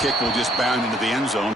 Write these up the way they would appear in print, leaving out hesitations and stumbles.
kick will just bound into the end zone.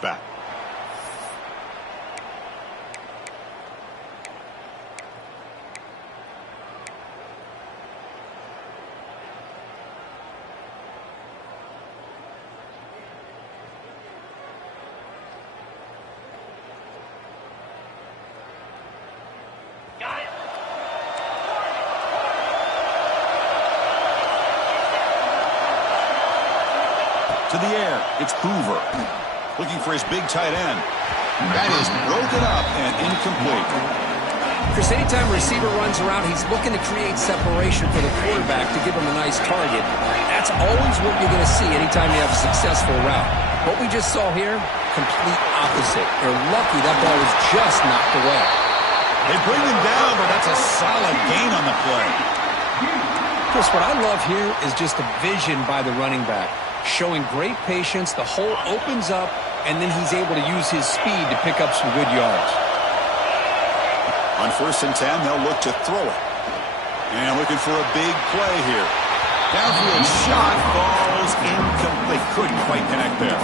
Back. Got it. To the air, it's Hoover. Looking for his big tight end. That is broken up and incomplete. Chris, anytime a receiver runs around, he's looking to create separation for the quarterback to give him a nice target. That's always what you're going to see anytime you have a successful route. What we just saw here, complete opposite. They're lucky that ball was just knocked away. They bring him down, but that's a solid gain on the play. Chris, what I love here is just the vision by the running back. Showing great patience, the hole opens up, and then he's able to use his speed to pick up some good yards. On 1st and 10, they'll look to throw it. And looking for a big play here. Downfield shot falls incomplete. Couldn't quite connect there.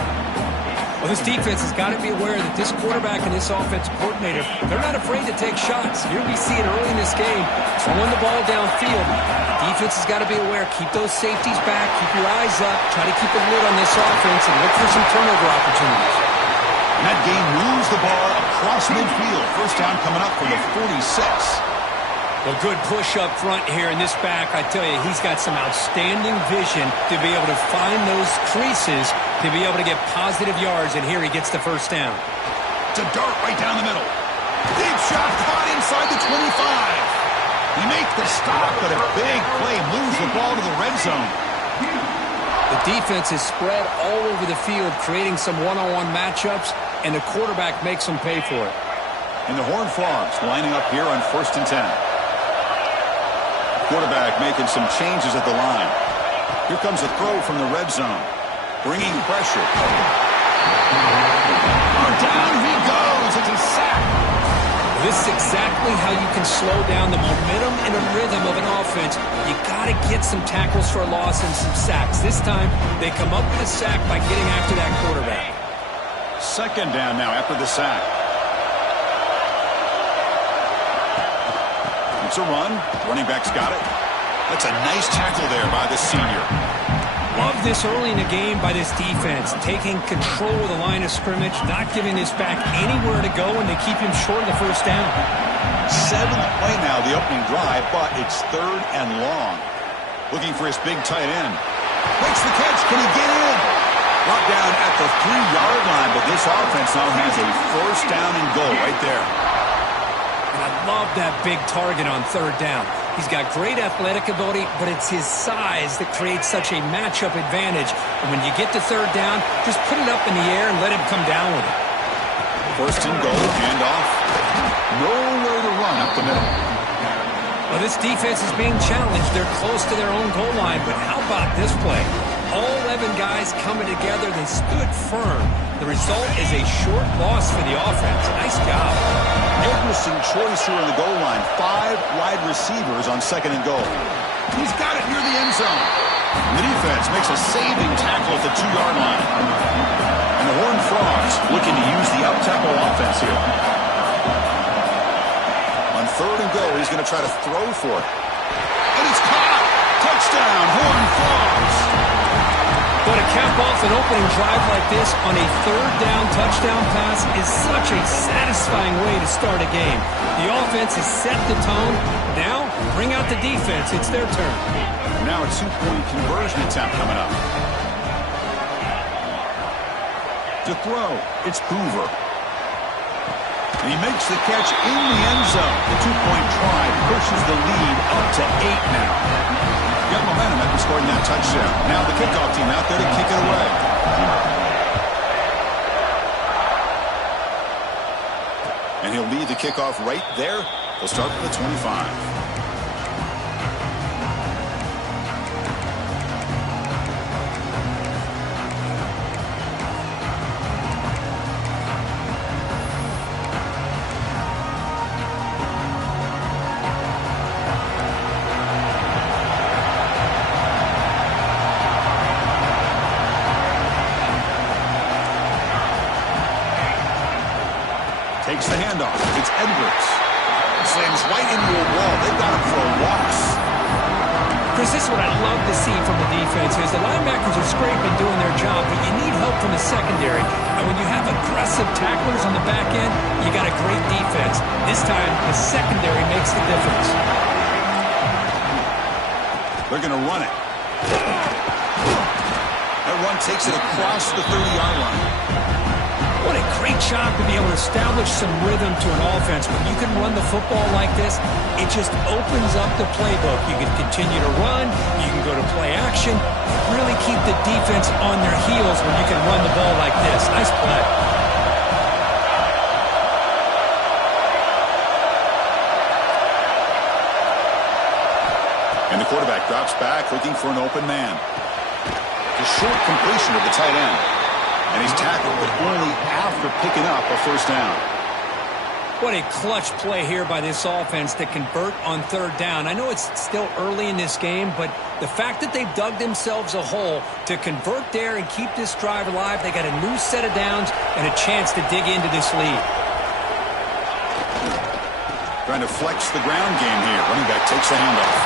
Well, this defense has got to be aware that this quarterback and this offensive coordinator, they're not afraid to take shots. Here we see it early in this game, throwing the ball downfield. The defense has got to be aware. Keep those safeties back. Keep your eyes up. Try to keep a lid on this offense and look for some turnover opportunities. And that game moves the ball across midfield. First down coming up from the 46. Well, good push up front here in this back. I tell you, he's got some outstanding vision to be able to find those creases, to be able to get positive yards, and here he gets the first down. To dart right down the middle. Deep shot caught inside the 25. He makes the stop, but a big play moves the ball to the red zone. The defense is spread all over the field, creating some one-on-one matchups, and the quarterback makes them pay for it. And the Horned Frogs lining up here on 1st and 10. Quarterback making some changes at the line. Here comes a throw from the red zone. Bringing pressure. Oh, down he goes. It's a sack. This is exactly how you can slow down the momentum and a rhythm of an offense. You got to get some tackles for a loss and some sacks. This time, they come up with a sack by getting after that quarterback. Second down now after the sack. It's a run. Running back's got it. That's a nice tackle there by the senior. Love this early in the game by this defense, taking control of the line of scrimmage, not giving this back anywhere to go, and they keep him short of the first down. 7th play now, the opening drive, but it's 3rd and long. Looking for his big tight end. Makes the catch. Can he get in? Brought down at the 3-yard line, but this offense now has a first down and goal right there. And I love that big target on 3rd down. He's got great athletic ability, but it's his size that creates such a matchup advantage. And when you get to third down, just put it up in the air and let him come down with it. First and goal, handoff. Nowhere to run up the middle. Well, this defense is being challenged. They're close to their own goal line, but how about this play? All 11 guys coming together, they stood firm. The result is a short loss for the offense. Nice job. Interesting choice here on the goal line. 5 wide receivers on second and goal. He's got it near the end zone. And the defense makes a saving tackle at the 2-yard line. And the Horned Frogs looking to use the up-tempo offense here. On third and goal, he's going to try to throw for it. And it's caught! Touchdown, Horned Frogs! But to cap off an opening drive like this on a third down touchdown pass is such a satisfying way to start a game. The offense has set the tone. Now, bring out the defense. It's their turn. Now a 2-point conversion attempt coming up. To throw, it's Hoover. And he makes the catch in the end zone. The 2-point try pushes the lead up to 8 now. Got momentum after scoring that touchdown. Now the kickoff team out there to kick it away. And he'll lead the kickoff right there. They'll start from the 25. Takes the handoff. It's Edwards. Slams right into a wall. They've got him for a loss. Chris, this is what I love to see from the defense is the linebackers are scraping, doing their job, but you need help from the secondary. And when you have aggressive tacklers on the back end, you got a great defense. This time, the secondary makes the difference. They're going to run it. That run takes it across the 30-yard line. What a great job to be able to establish some rhythm to an offense. When you can run the football like this, it just opens up the playbook. You can continue to run. You can go to play action. Really keep the defense on their heels when you can run the ball like this. Nice play. And the quarterback drops back looking for an open man. A short completion of the tight end. And he's tackled, but only after picking up a first down. What a clutch play here by this offense to convert on third down. I know it's still early in this game, but the fact that they've dug themselves a hole to convert there and keep this drive alive, they got a new set of downs and a chance to dig into this lead. Trying to flex the ground game here. Running back takes the handoff.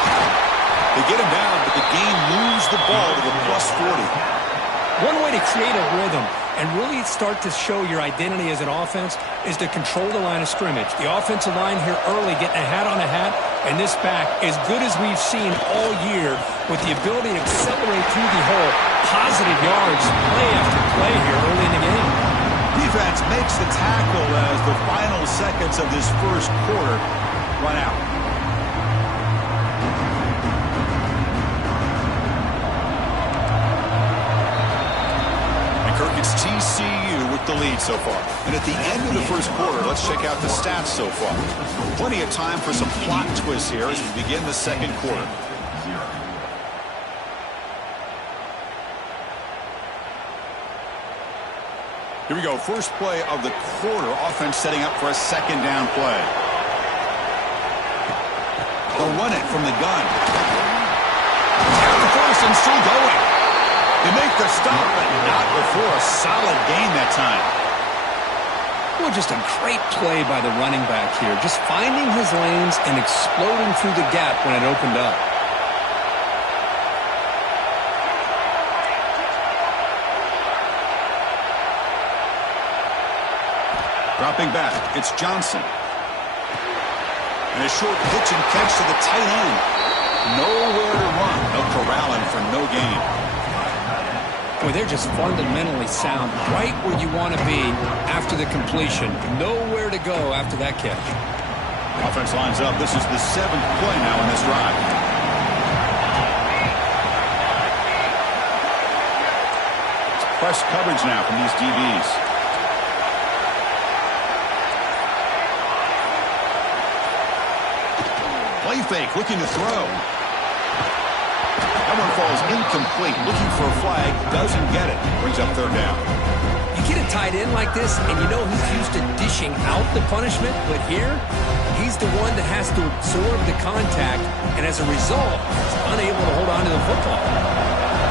They get him down, but the game moves the ball to the plus 40. One way to create a rhythm and really start to show your identity as an offense is to control the line of scrimmage. The offensive line here early getting a hat on a hat, and this back as good as we've seen all year with the ability to accelerate through the hole. Positive yards, play after play here early in the game. Defense makes the tackle as the final seconds of this first quarter run out. It's TCU with the lead so far. And at the end of the first quarter, let's check out the stats so far. Plenty of time for some plot twists here as we begin the second quarter. Here we go. First play of the quarter. Offense setting up for a second down play. They'll run it from the gun. At the first and still going. They make the stop, but not before a solid gain that time. Well, just a great play by the running back here. Just finding his lanes and exploding through the gap when it opened up. Dropping back, it's Johnson. And a short pitch and catch to the tight end. Nowhere to run. They'll corral him for no gain. Boy, they're just fundamentally sound, right where you want to be after the completion. Nowhere to go after that catch. Offense lines up. This is the 7th play now in this drive. It's press coverage now from these DBs. Play fake, looking to throw. That one falls incomplete. Looking for a flag, doesn't get it. Brings up 3rd down. You get a tight end like this, and you know he's used to dishing out the punishment, but here, he's the one that has to absorb the contact, and as a result, he's unable to hold on to the football.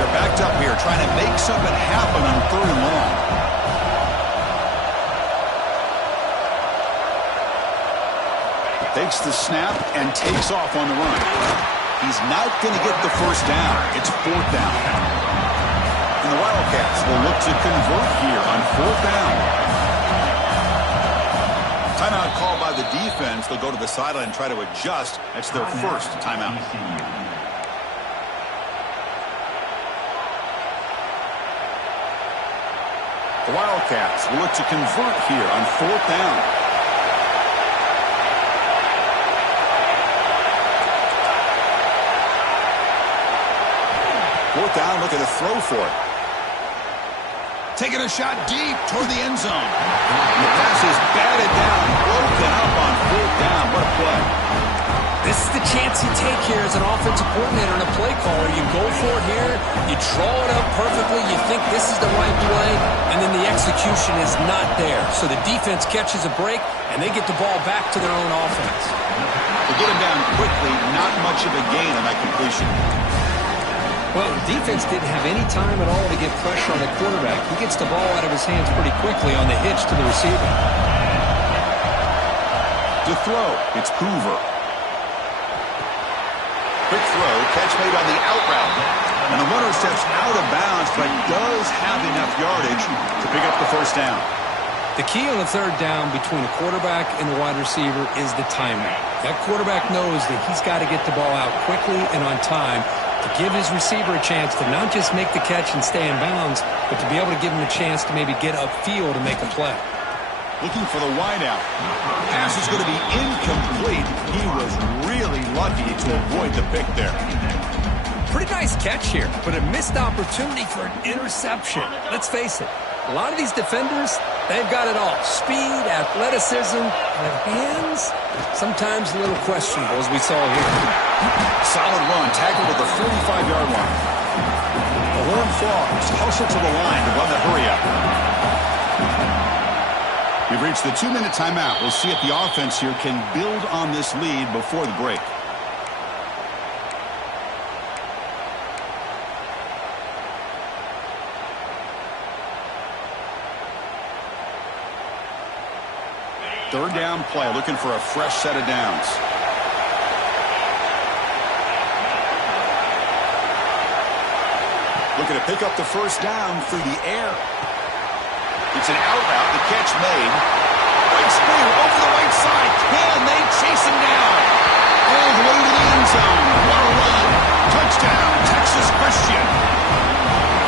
They're backed up here, trying to make something happen on 3rd and long. Takes the snap and takes off on the run. He's not going to get the 1st down. It's 4th down. And the Wildcats will look to convert here on 4th down. Timeout called by the defense. They'll go to the sideline and try to adjust. That's their 1st timeout. The Wildcats will look to convert here on 4th down. 4th down, look at the throw for it. Taking a shot deep toward the end zone. The pass is batted down, broken up on 4th down. What a play. This is the chance you take here as an offensive coordinator and a play caller. You go for it here, you draw it up perfectly, you think this is the right play, and then the execution is not there. So the defense catches a break, and they get the ball back to their own offense. To get him down quickly, not much of a gain on that completion. Well, the defense didn't have any time at all to get pressure on the quarterback. He gets the ball out of his hands pretty quickly on the hitch to the receiver. To throw, it's Hoover. Quick throw, catch made on the out route. And the runner steps out of bounds, but does have enough yardage to pick up the 1st down. The key on the 3rd down between the quarterback and the wide receiver is the timing. That quarterback knows that he's got to get the ball out quickly and on time to give his receiver a chance to not just make the catch and stay in bounds, but to be able to give him a chance to maybe get upfield and make a play. Looking for the wideout. Pass is going to be incomplete. He was really lucky to avoid the pick there. Pretty nice catch here, but a missed opportunity for an interception. Let's face it, a lot of these defenders, they've got it all. Speed, athleticism, and hands, sometimes a little questionable, as we saw here. Solid run, tackled at the 45-yard line. The Horned Frogs hustle to the line to run the hurry-up. We've reached the 2-minute timeout. We'll see if the offense here can build on this lead before the break. Third down play, looking for a fresh set of downs. Looking to pick up the 1st down through the air. It's an out route, the catch made. Right spear over the right side. Can they chase him down? All the way to the end zone. What a run. Touchdown, Texas Christian.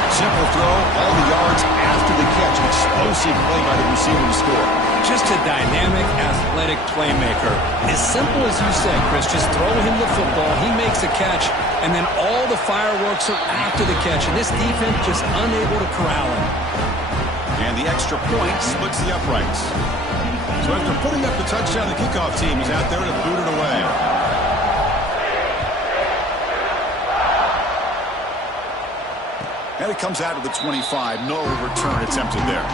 Simple throw, all the yards after the catch. Explosive play by the receiver to score. Just a dynamic, athletic playmaker. As simple as you said, Chris, just throw him the football, he makes a catch, and then all the fireworks are after the catch, and this defense just unable to corral him. And the extra point splits the uprights. So after putting up the touchdown, the kickoff team is out there to boot it away. And it comes out of the 25. No return attempted there.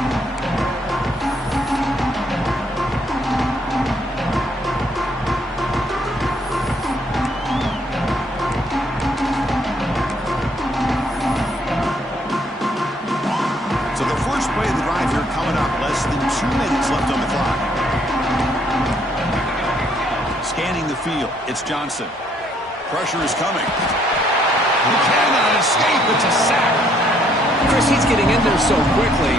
So the first play of the drive here coming up. Less than 2 minutes left on the clock. Scanning the field. It's Johnson. Pressure is coming. He cannot escape. It's a sack. Chris, he's getting in there so quickly.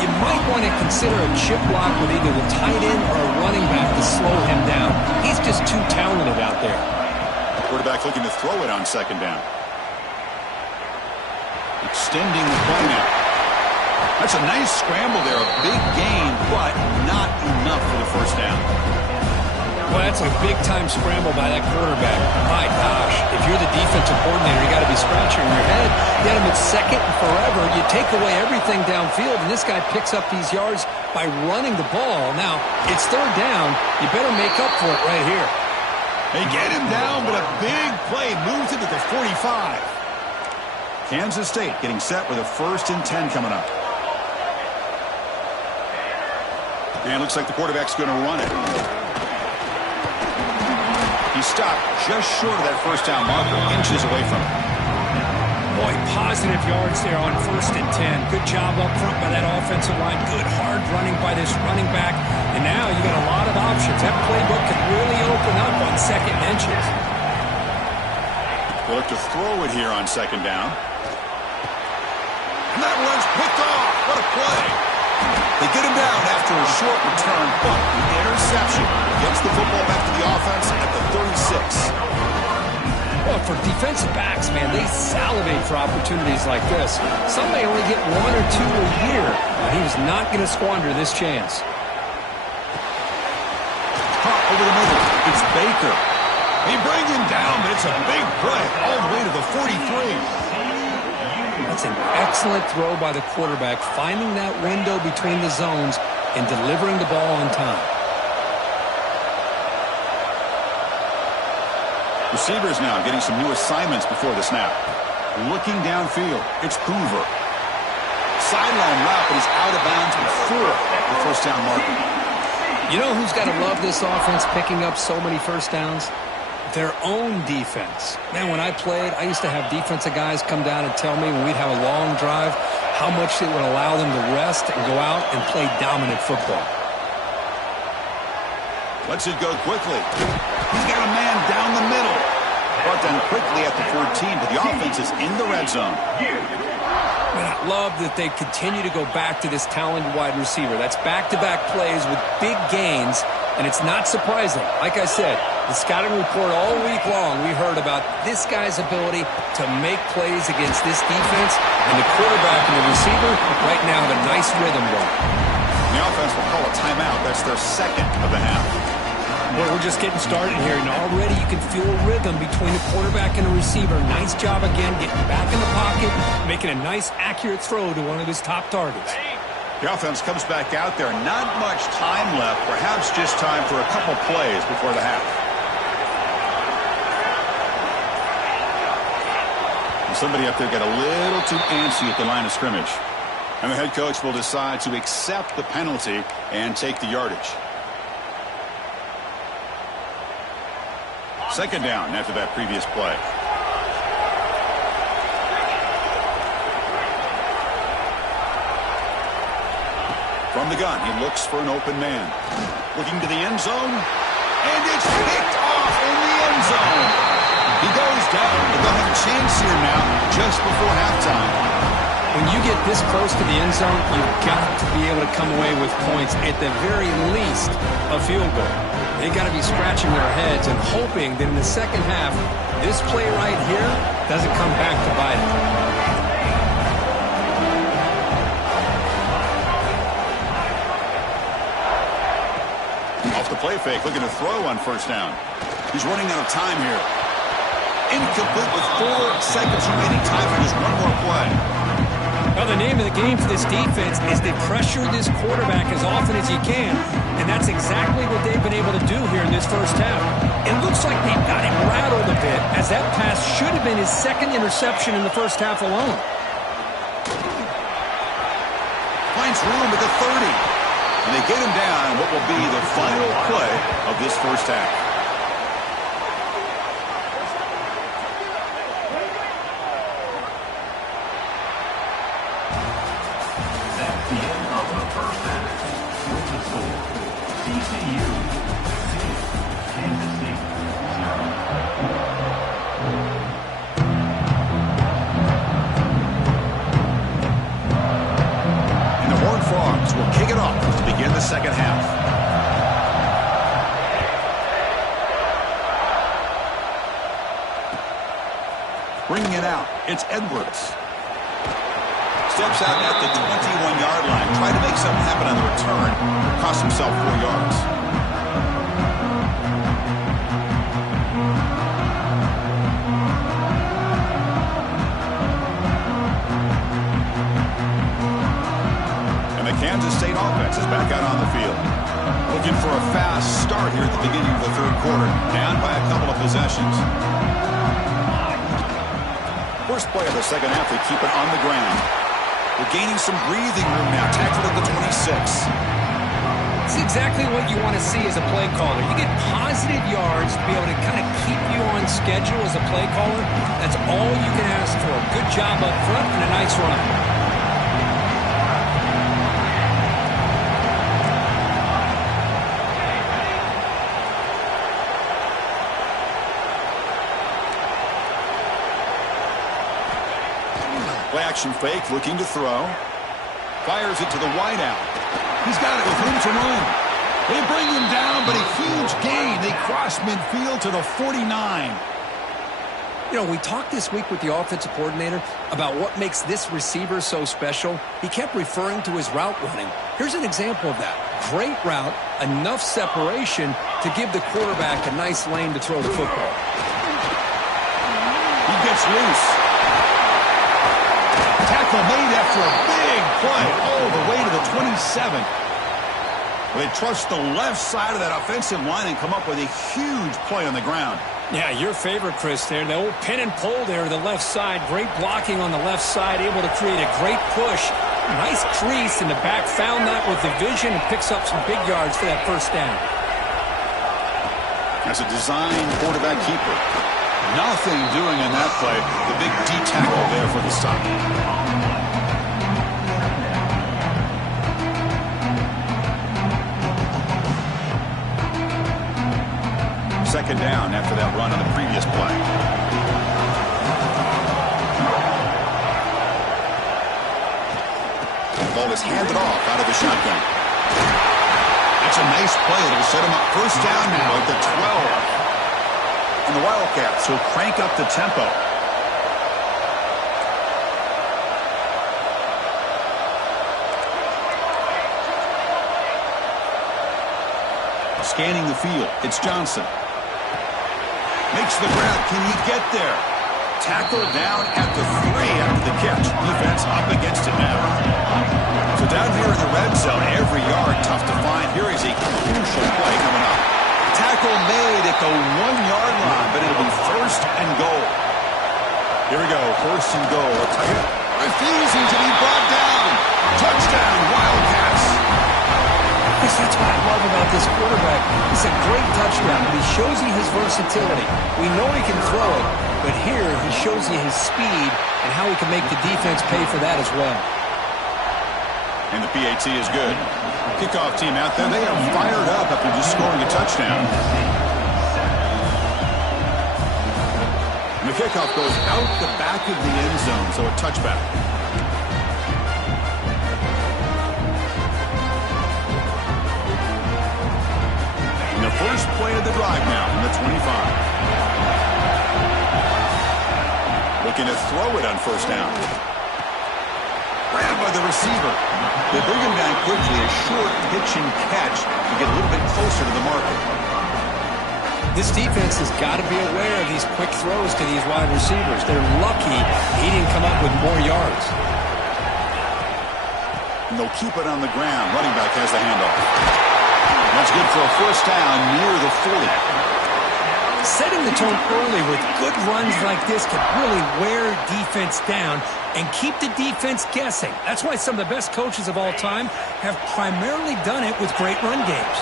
You might want to consider a chip block with either the tight end or a running back to slow him down. He's just too talented out there. Quarterback looking to throw it on 2nd down. Extending the play now. That's a nice scramble there. A big gain, but not enough for the 1st down. Well, that's It's a big-time scramble by that quarterback. My gosh, if you're the defensive coordinator, you got to be scratching your head. You had him at second and forever. You take away everything downfield, and this guy picks up these yards by running the ball. Now, it's third down. You better make up for it right here. They get him down, but a big play moves it to the 45. Kansas State getting set with a 1st and 10 coming up. And looks like the quarterback's going to run it. He stopped just short of that 1st down marker, inches away from it. Boy, positive yards there on 1st and 10. Good job up front by that offensive line. Good hard running by this running back. And now you got a lot of options. That playbook can really open up on 2nd and inches. They'll look to throw it here on 2nd down. And that one's picked off. What a play. They get him down after a short return, but the interception gets the football back to the offense at the 36. Well, for defensive backs, man, they salivate for opportunities like this. Some may only get 1 or 2 a year, but he was not going to squander this chance. Caught over the middle. It's Baker. They bring him down, but it's a big play all the way to the 43. That's an excellent throw by the quarterback, finding that window between the zones and delivering the ball on time. Receivers now getting some new assignments before the snap. Looking downfield, it's Hoover. Sideline route, but he's out of bounds before the 1st down marker. You know who's got to love this offense picking up so many 1st downs? Their own defense. Man, when I played, I used to have defensive guys come down and tell me when we'd have a long drive how much it would allow them to rest and go out and play dominant football. Lets it go quickly. He's got a man down the middle. Brought down quickly at the 14, but the offense is in the red zone. Man, I love that they continue to go back to this talented wide receiver. That's back-to-back plays with big gains, and it's not surprising. Like I said, the scouting report all week long, we heard about this guy's ability to make plays against this defense, and the quarterback and the receiver right now have a nice rhythm going. The offense will call a timeout. That's their 2nd of the half. Well, we're just getting started here, and already you can feel a rhythm between the quarterback and the receiver. Nice job again, getting back in the pocket, making a nice, accurate throw to one of his top targets. The offense comes back out there. Not much time left. Perhaps just time for a couple plays before the half. Somebody up there got a little too antsy at the line of scrimmage. And the head coach will decide to accept the penalty and take the yardage. 2nd down after that previous play. From the gun, he looks for an open man. Looking to the end zone. And it's picked off in the end zone. He goes down, but they'll have a chance here now just before halftime. When you get this close to the end zone, you've got to be able to come away with points, at the very least, a field goal. They got to be scratching their heads and hoping that in the 2nd half, this play right here doesn't come back to bite it. Off the play fake, looking to throw on 1st down. He's running out of time here. Incomplete with 4 seconds remaining. Time for just one more play. Well, the name of the game for this defense is to pressure this quarterback as often as you can, and that's exactly what they've been able to do here in this 1st half. It looks like they've got him rattled a bit, as that pass should have been his 2nd interception in the 1st half alone. Finds room at the 30. And they get him down what will be the final play of this 1st half. Will kick it off to begin the 2nd half. Bringing it out, it's Edwards. Steps out at the 21-yard line. Tried to make something happen on the return. Cost himself 4 yards. defense is back out on the field. Looking for a fast start here at the beginning of the third quarter. Down by a couple of possessions. First play of the second half, they keep it on the ground. We're gaining some breathing room now. Tackled at the 26. It's exactly what you want to see as a play caller. You get positive yards to be able to kind of keep you on schedule as a play caller. That's all you can ask for. Good job up front and a nice run. Play action fake, looking to throw. Fires it to the wideout. He's got it with room to run. They bring him down, but a huge gain. They cross midfield to the 49. You know, we talked this week with the offensive coordinator about what makes this receiver so special. He kept referring to his route running. Here's an example of that. Great route, enough separation to give the quarterback a nice lane to throw the football. He gets loose. Tackle made after a big play all the way to the 27. They trust the left side of that offensive line and come up with a huge play on the ground. Yeah, your favorite, Chris, there. The old pin and pull there, the left side. Great blocking on the left side, able to create a great push. Nice crease in the back, found that with the vision and picks up some big yards for that first down. As a design quarterback keeper. Nothing doing in that play. The big D tackle there for the stop. Second down after that run on the previous play. The ball is handed off out of the shotgun. That's a nice play. It'll set him up first down now at the 12. And the Wildcats will crank up the tempo. Scanning the field, it's Johnson. Makes the grab. Can he get there? Tackle down at the 3 after the catch. Defense up against it now. So down here in the red zone, every yard tough to find. Here is a crucial play coming up. Tackle made at the 1-yard line, but it'll be first and goal. Here we go, first and goal. Refusing to be brought down. Touchdown, Wildcats. That's what I love about this quarterback. It's a great touchdown, but he shows you his versatility. We know he can throw it, but here he shows you his speed and how he can make the defense pay for that as well. And the PAT is good. Kickoff team out there, they are fired up after just scoring a touchdown. And the kickoff goes out the back of the end zone, so a touchback. And the first play of the drive now in the 25. Looking to throw it on first down. Grabbed by the receiver. They bring him down quickly, a short pitch and catch to get a little bit closer to the marker. This defense has got to be aware of these quick throws to these wide receivers. They're lucky he didn't come up with more yards. And they'll keep it on the ground. Running back has the handoff. That's good for a first down near the 40. Setting the tone early with good runs like this can really wear defense down and keep the defense guessing. That's why some of the best coaches of all time have primarily done it with great run games.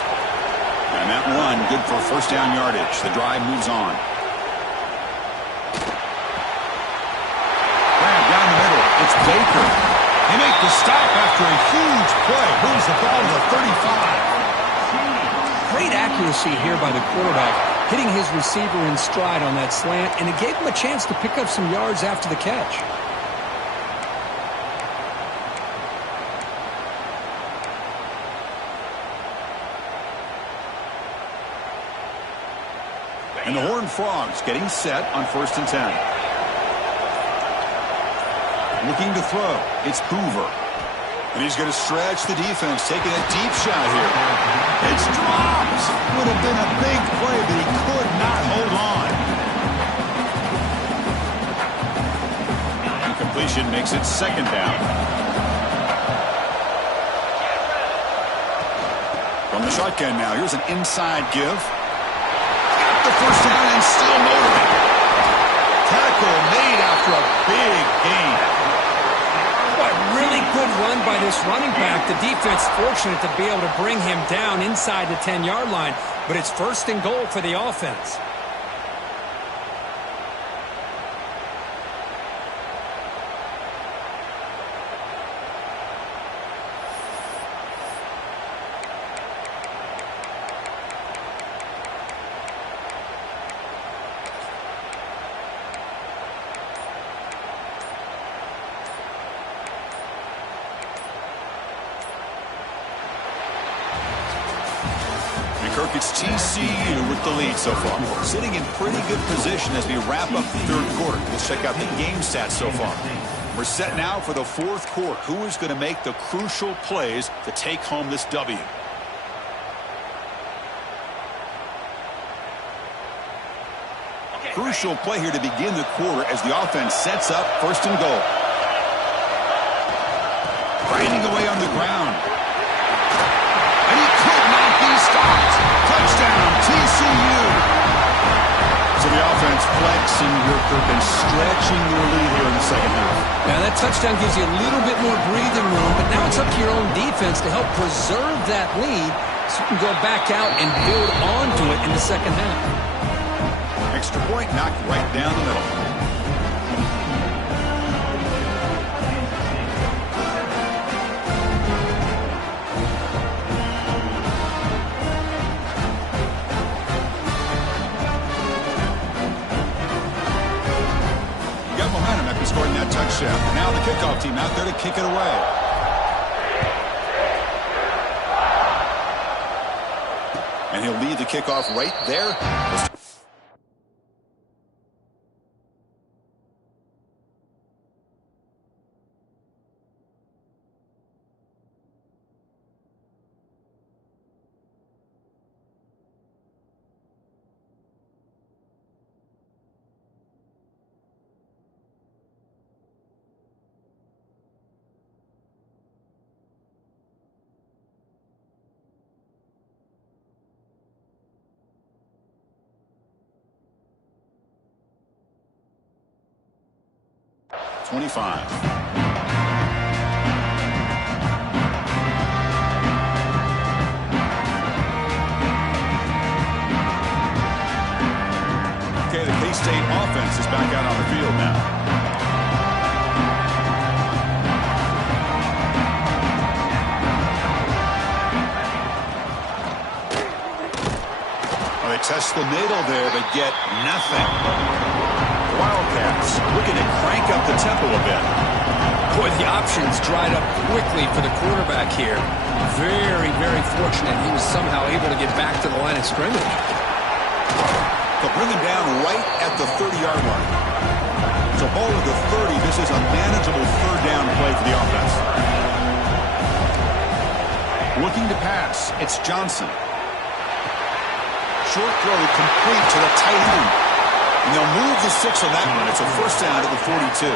And that run, good for first down yardage. The drive moves on. Grab down the middle. It's Baker. They make the stop after a huge play. Moves the ball to the 35. Great accuracy here by the quarterback, hitting his receiver in stride on that slant, and it gave him a chance to pick up some yards after the catch. And the Horned Frogs getting set on first and 10. Looking to throw. It's Hoover. And he's going to stretch the defense, taking a deep shot here. It's dropped. Would have been a big play, but he could not hold on. And completion. 'Incompletion. Completion makes it second down. 2 From the shotgun now, here's an inside give. Got the first down and still motivated. Tackle made after a big gain. What a really good run by this running back. The defense fortunate to be able to bring him down inside the 10-yard line, but it's first and goal for the offense. It's TCU with the lead so far. Sitting in pretty good position as we wrap up the third quarter. Let's check out the game stats so far. We're set now for the fourth quarter. Who is going to make the crucial plays to take home this W? Crucial play here to begin the quarter as the offense sets up first and goal. Grinding away on the ground. And he could not be stopped. Touchdown, TCU. So the offense flexing here, and stretching their lead here in the second half. Now that touchdown gives you a little bit more breathing room, but now it's up to your own defense to help preserve that lead so you can go back out and build onto it in the second half. Extra point knocked right down the middle. Scoring that touchdown. Now the kickoff team out there to kick it away. And he'll lead the kickoff right there. .25. Okay, the K-State offense is back out on the field now. Well, they test the middle there, but get nothing. Wildcats looking to crank up the tempo a bit. Boy, the options dried up quickly for the quarterback here. Very, very fortunate he was somehow able to get back to the line of scrimmage. They'll bring him down right at the 30-yard line. So ball at the 30, this is a manageable third down play for the offense. Looking to pass, it's Johnson. Short throw complete to the tight end. And they'll move the 6 on that one. It's a first down at the 42.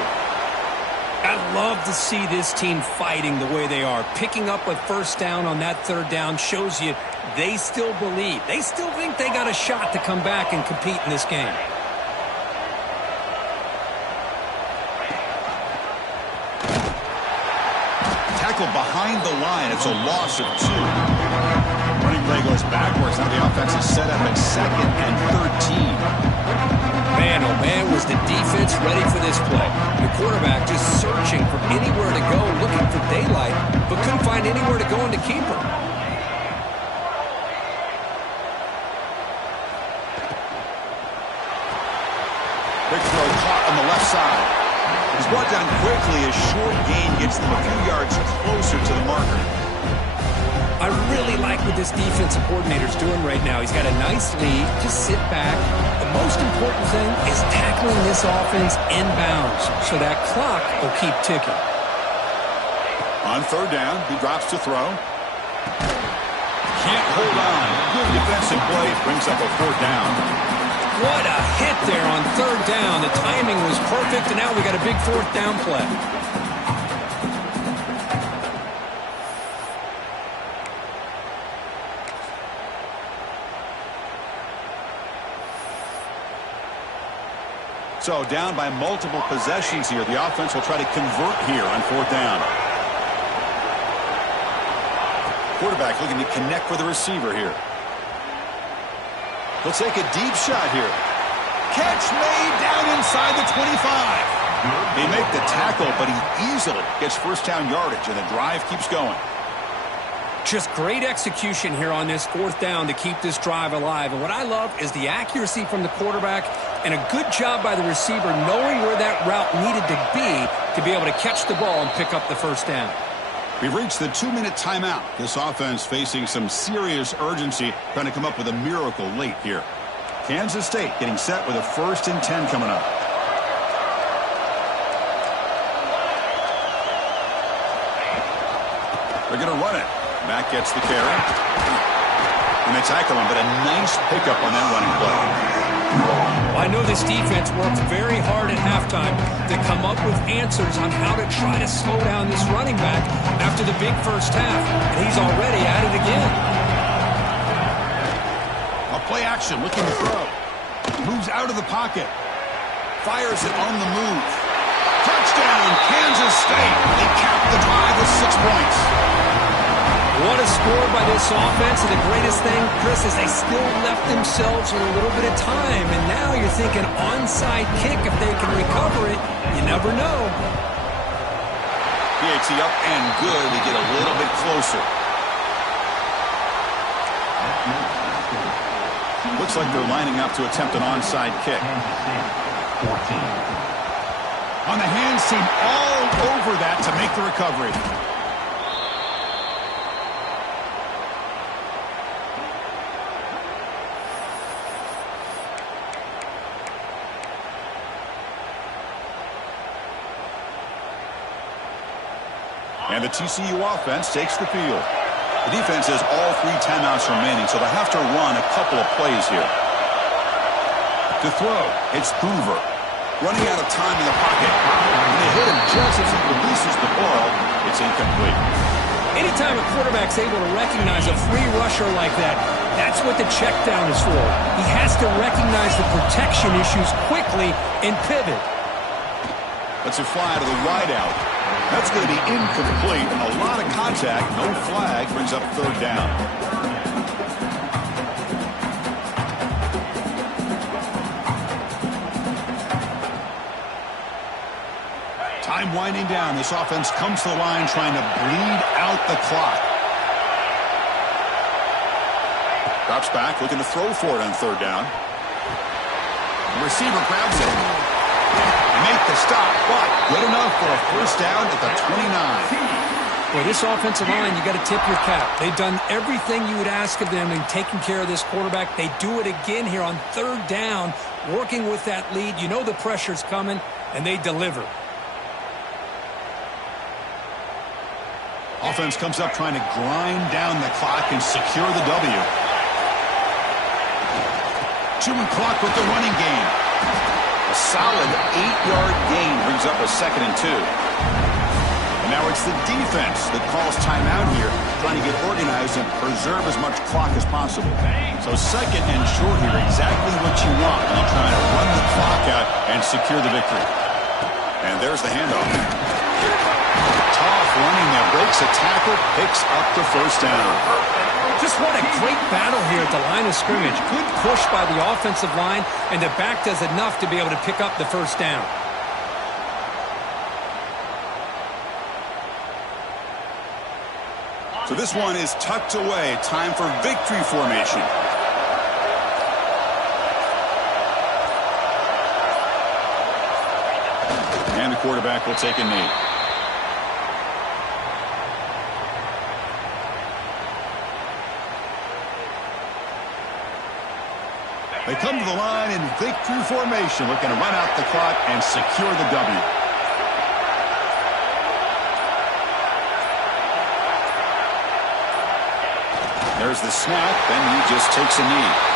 I love to see this team fighting the way they are. Picking up a first down on that third down shows you they still believe. They still think they got a shot to come back and compete in this game. Tackle behind the line. It's a loss of 2. Running play goes backwards. Now the offense is set up at 2nd and 13. Man, oh man, was the defense ready for this play. The quarterback just searching for anywhere to go, looking for daylight, but couldn't find anywhere to go in the keeper. Big throw caught on the left side. He's brought down quickly as short gain gets them a few yards closer to the marker. I really like what this defensive coordinator's doing right now. He's got a nice lead. Just sit back. The most important thing is tackling this offense inbounds so that clock will keep ticking. On third down, he drops to throw. Can't hold on. Good defensive play. Brings up a fourth down. What a hit there on third down. The timing was perfect, and now we got a big fourth down play. So down by multiple possessions here. The offense will try to convert here on 4th down. Quarterback looking to connect with the receiver here. He'll take a deep shot here. Catch made down inside the 25. They make the tackle, but he easily gets first down yardage, and the drive keeps going. Just great execution here on this 4th down to keep this drive alive. And what I love is the accuracy from the quarterback and a good job by the receiver knowing where that route needed to be able to catch the ball and pick up the first down. We've reached the 2-minute timeout. This offense facing some serious urgency, trying to come up with a miracle late here. Kansas State getting set with a 1st and 10 coming up. They're going to run it. Mack gets the carry. And they tackle him, but a nice pickup on that running play. I know this defense worked very hard at halftime to come up with answers on how to try to slow down this running back after the big first half. And he's already at it again. A play action, looking to throw. Moves out of the pocket. Fires it on the move. Touchdown, Kansas State. They cap the drive with 6 points. What a score by this offense, and the greatest thing, Chris, is they still left themselves with a little bit of time, and now you're thinking onside kick if they can recover it. You never know. PAT up and good. They get a little bit closer. Looks like they're lining up to attempt an onside kick. On the hands team, all over that to make the recovery. And the TCU offense takes the field. The defense has all 3 timeouts remaining, so they'll have to run a couple of plays here. To throw, it's Hoover. Running out of time in the pocket. And they hit him just as he releases the ball. It's incomplete. Anytime a quarterback's able to recognize a free rusher like that, that's what the check down is for. He has to recognize the protection issues quickly and pivot. Let's it fly to the wide out. That's going to be incomplete. A lot of contact. No flag. Brings up 3rd down. Time winding down. This offense comes to the line trying to bleed out the clock. Drops back, looking to throw for it on 3rd down. The receiver grabs it. Make the stop, but good enough for a first down at the 29. Boy, this offensive line, you got to tip your cap. They've done everything you would ask of them in taking care of this quarterback. They do it again here on 3rd down, working with that lead. You know the pressure's coming, and they deliver. Offense comes up trying to grind down the clock and secure the W. Chewing clock with the running game. A solid 8-yard gain brings up a 2nd and 2. And now it's the defense that calls timeout here, trying to get organized and preserve as much clock as possible. So 2nd and short here, exactly what you want when you're trying to run the clock out and secure the victory. And there's the handoff. Tough running there, breaks a tackle, picks up the first down. Just what a great battle here at the line of scrimmage. Good push by the offensive line, and the back does enough to be able to pick up the first down. So this one is tucked away. Time for victory formation. And the quarterback will take a knee. They come to the line in victory formation, looking to run out the clock and secure the W. There's the snap, then he just takes a knee.